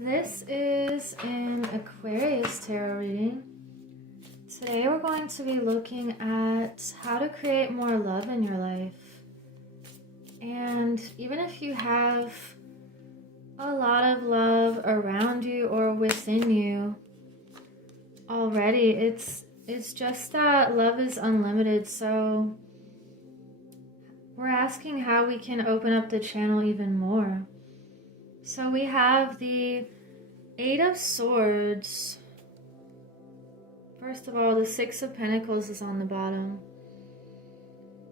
This is an Aquarius tarot reading. Today we're going to be looking at how to create more love in your life. And even if you have a lot of love around you or within you already, it's just that love is unlimited. So we're asking how we can open up the channel even more. So we have the Eight of Swords. First of all, the Six of Pentacles is on the bottom.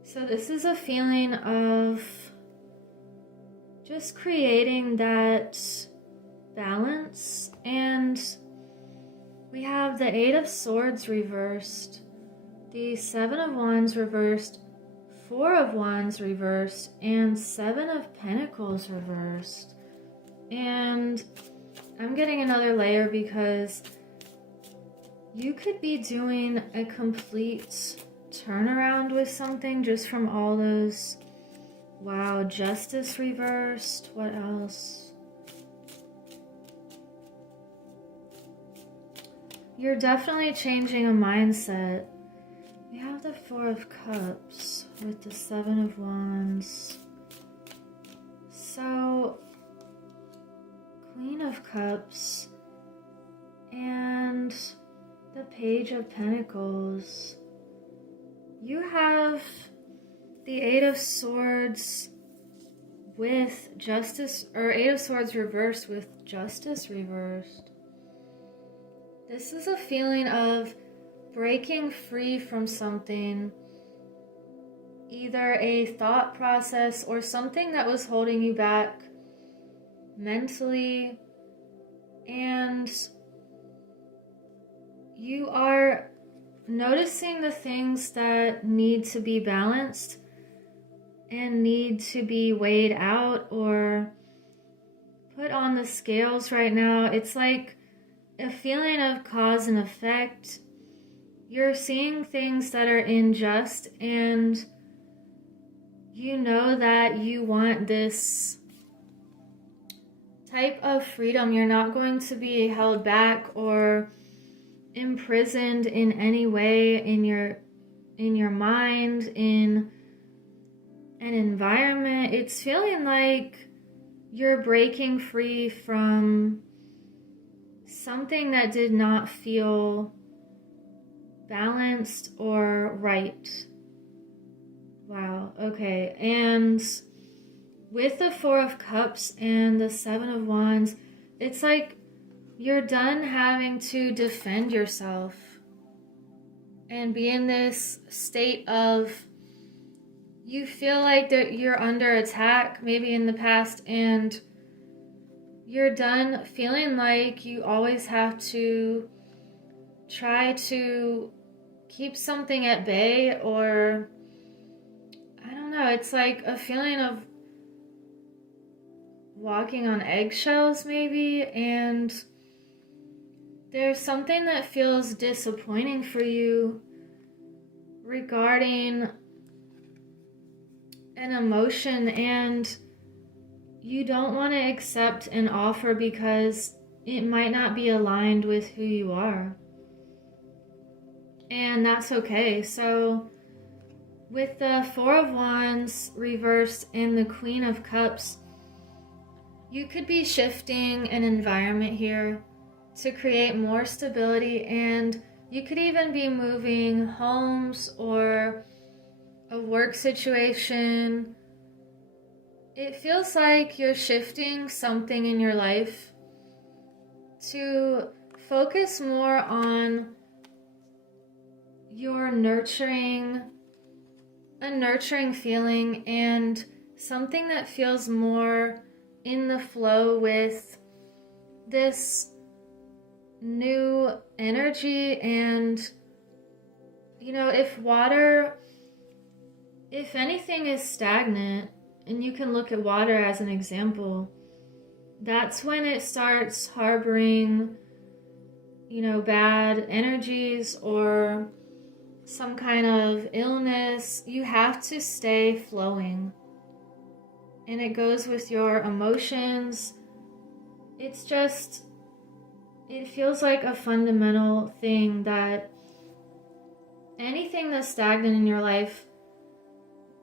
So this is a feeling of just creating that balance. And we have the Eight of Swords reversed, the Seven of Wands reversed, Four of Wands reversed, and Seven of Pentacles reversed. And I'm getting another layer because you could be doing a complete turnaround with something just from all those. Wow, Justice reversed. What else? You're definitely changing a mindset. We have the Four of Cups with the Seven of Wands. So Queen of Cups and the Page of Pentacles. You have the Eight of Swords with Justice, or Eight of Swords reversed with Justice reversed. This is a feeling of breaking free from something, either a thought process or something that was holding you back mentally, and you are noticing the things that need to be balanced and need to be weighed out or put on the scales right now. It's like a feeling of cause and effect. You're seeing things that are unjust, and you know that you want this type of freedom. You're not going to be held back or imprisoned in any way in your mind, in an environment. It's feeling like you're breaking free from something that did not feel balanced or right. Wow, okay. And with the Four of Cups and the Seven of Wands, it's like you're done having to defend yourself and be in this state of, you feel like that you're under attack maybe in the past, and you're done feeling like you always have to try to keep something at bay, or I don't know, it's like a feeling of walking on eggshells maybe, and there's something that feels disappointing for you regarding an emotion, and you don't want to accept an offer because it might not be aligned with who you are, and that's okay. So with the Four of Wands reversed and the Queen of Cups, you could be shifting an environment here to create more stability, and you could even be moving homes or a work situation. It feels like you're shifting something in your life to focus more on your nurturing, a nurturing feeling, and something that feels more in the flow with this new energy. And you know, if anything is stagnant, and you can look at water as an example, that's when it starts harboring, you know, bad energies or some kind of illness. You have to stay flowing. And it goes with your emotions, it's just, it feels like a fundamental thing that anything that's stagnant in your life,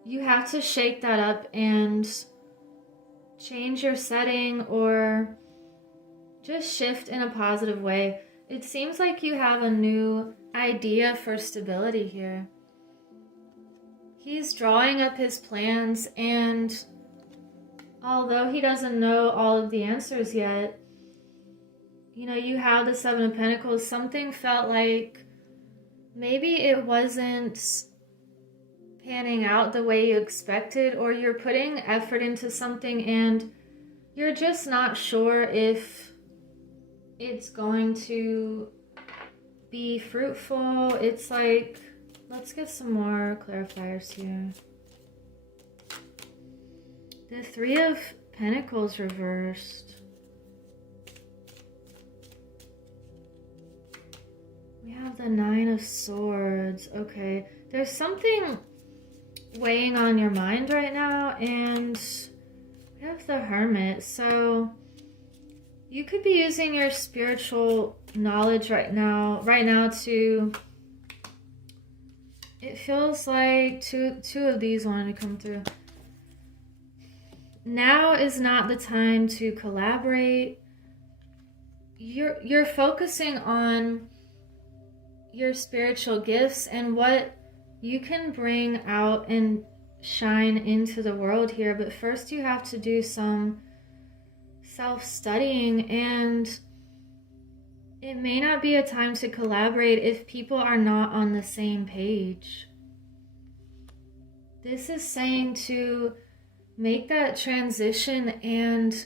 you have to shake that up and change your setting or just shift in a positive way. It seems like you have a new idea for stability here. He's drawing up his plans, and although he doesn't know all of the answers yet, you know, you have the Seven of Pentacles. Something felt like maybe it wasn't panning out the way you expected, or you're putting effort into something and you're just not sure if it's going to be fruitful. It's like, let's get some more clarifiers here. The Three of Pentacles reversed. We have the Nine of Swords. Okay, there's something weighing on your mind right now, and we have the Hermit. So you could be using your spiritual knowledge right now to, it feels like two of these wanted to come through. Now is not the time to collaborate. You're focusing on your spiritual gifts and what you can bring out and shine into the world here. But first you have to do some self-studying, and it may not be a time to collaborate if people are not on the same page. This is saying to make that transition, and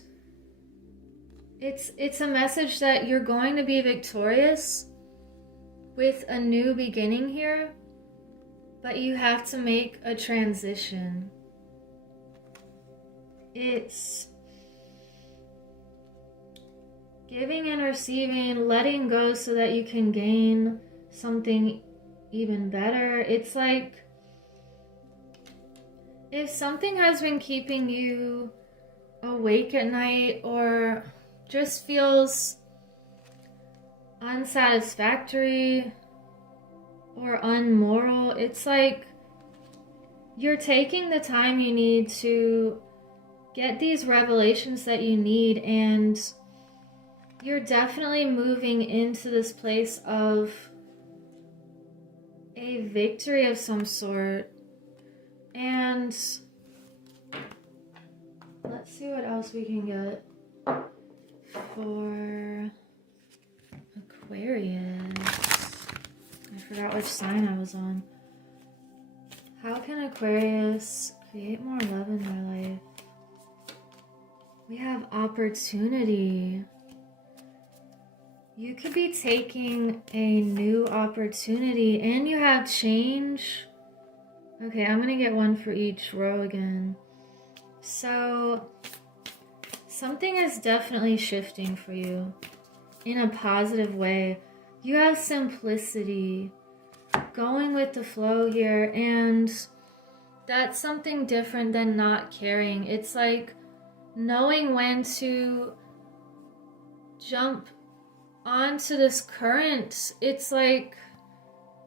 it's a message that you're going to be victorious with a new beginning here, but you have to make a transition. It's giving and receiving, letting go so that you can gain something even better. It's like if something has been keeping you awake at night or just feels unsatisfactory or unmoral, it's like you're taking the time you need to get these revelations that you need, and you're definitely moving into this place of a victory of some sort. And let's see what else we can get for Aquarius. I forgot which sign I was on. How can Aquarius create more love in their life? We have opportunity. You could be taking a new opportunity, and you have change. Okay, I'm gonna get one for each row again. So something is definitely shifting for you in a positive way. You have simplicity, going with the flow here, and that's something different than not caring. It's like knowing when to jump onto this current. It's like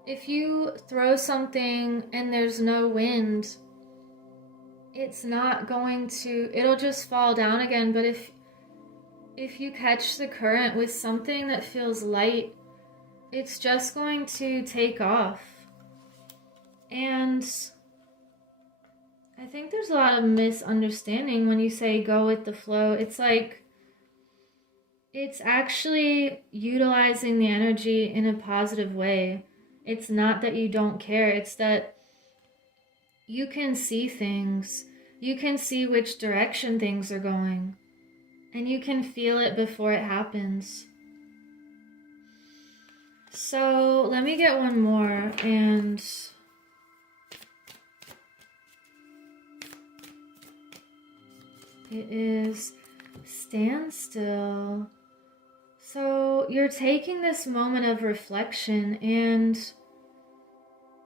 if you throw something and there's no wind, it's not going to, it'll just fall down again. But if you catch the current with something that feels light, it's just going to take off. And I think there's a lot of misunderstanding when you say go with the flow. It's like, it's actually utilizing the energy in a positive way. It's not that you don't care. It's that you can see things. You can see which direction things are going. And you can feel it before it happens. So let me get one more, and it is stand still. So you're taking this moment of reflection, and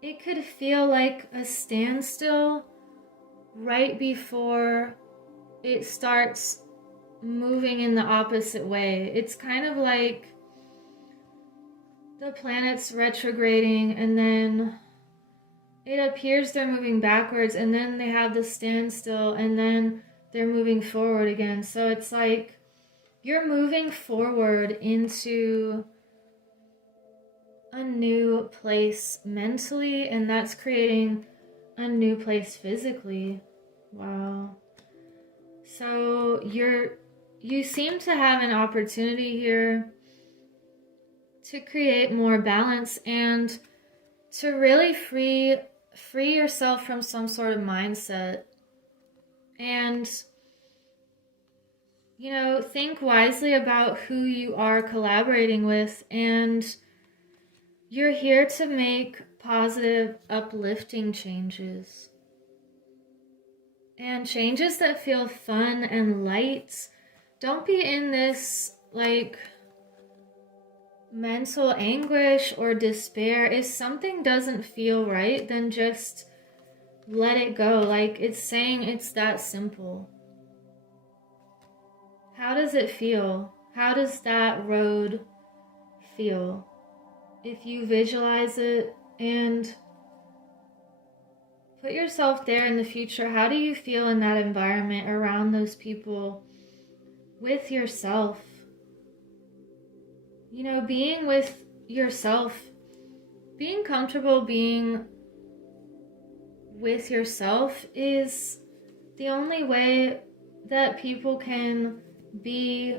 it could feel like a standstill right before it starts moving in the opposite way. It's kind of like the planets retrograding, and then it appears they're moving backwards, and then they have the standstill, and then they're moving forward again. So it's like you're moving forward into a new place mentally, and that's creating a new place physically. Wow. So you seem to have an opportunity here to create more balance and to really free yourself from some sort of mindset. And think wisely about who you are collaborating with, and you're here to make positive, uplifting changes. And changes that feel fun and light. Don't be in this, like, mental anguish or despair. If something doesn't feel right, then just let it go. Like, it's saying it's that simple. How does it feel? How does that road feel? If you visualize it and put yourself there in the future, how do you feel in that environment, around those people, with yourself? Being with yourself, being comfortable being with yourself is the only way that people can be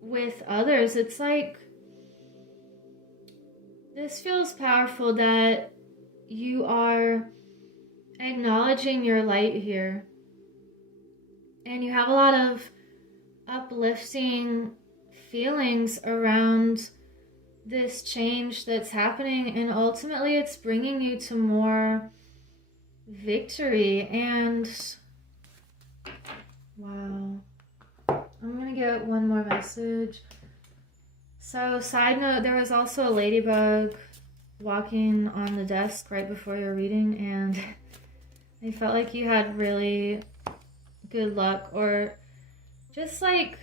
with others. It's like, this feels powerful that you are acknowledging your light here. And you have a lot of uplifting feelings around this change that's happening, and ultimately it's bringing you to more victory. And wow, I'm gonna get one more message. So, side note, there was also a ladybug walking on the desk right before your reading, and I felt like you had really good luck, or just like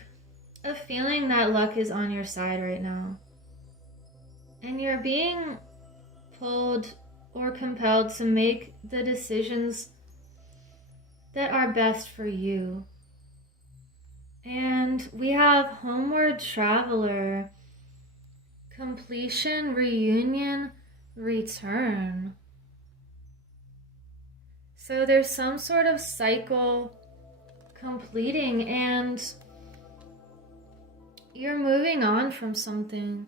a feeling that luck is on your side right now. And you're being pulled or compelled to make the decisions that are best for you. And we have homeward traveler, completion, reunion, return. So there's some sort of cycle completing, and you're moving on from something.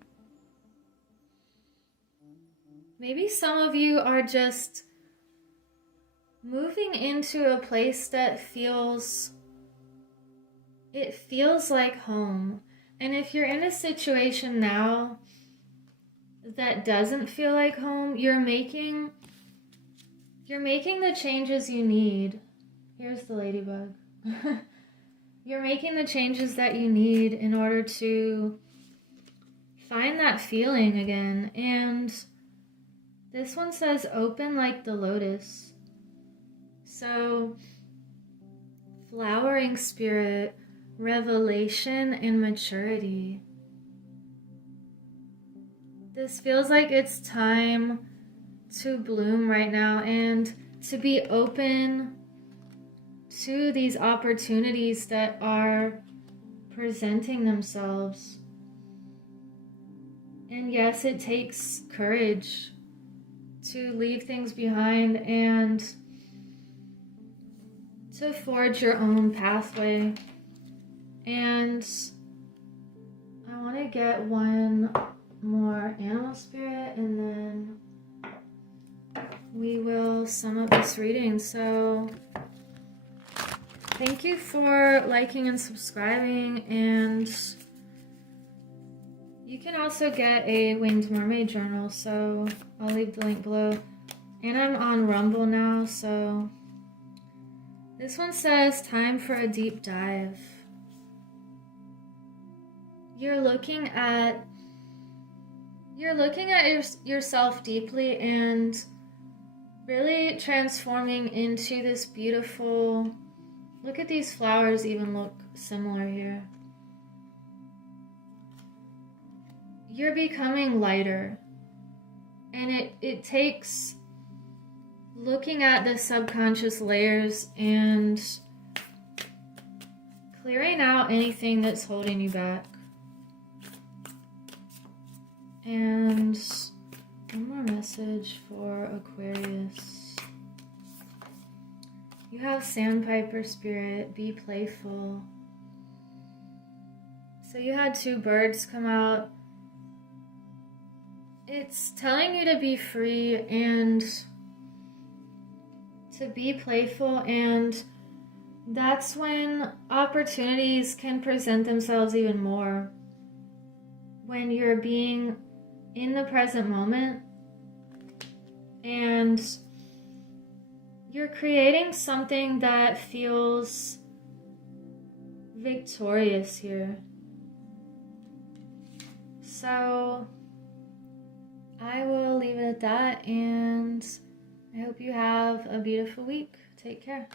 Maybe some of you are just moving into a place that feels like home. And if you're in a situation now that doesn't feel like home, you're making the changes you need. Here's the ladybug. You're making the changes that you need in order to find that feeling again. And this one says open like the lotus. So, flowering spirit, revelation, and maturity. This feels like it's time to bloom right now and to be open to these opportunities that are presenting themselves. And yes, it takes courage to leave things behind and to forge your own pathway. And I want to get one more animal spirit, and then we will sum up this reading. So thank you for liking and subscribing, and you can also get a Winged Mermaid journal, so I'll leave the link below. And I'm on Rumble now, so this one says time for a deep dive. You're looking at yourself deeply and really transforming into this beautiful Look at these flowers, even look similar here. You're becoming lighter. And it takes looking at the subconscious layers and clearing out anything that's holding you back. And one more message for Aquarius. You have Sandpiper Spirit, be playful. So you had 2 birds come out. It's telling you to be free and to be playful, and that's when opportunities can present themselves even more. When you're being in the present moment and you're creating something that feels victorious here. So I will leave it at that, and I hope you have a beautiful week. Take care.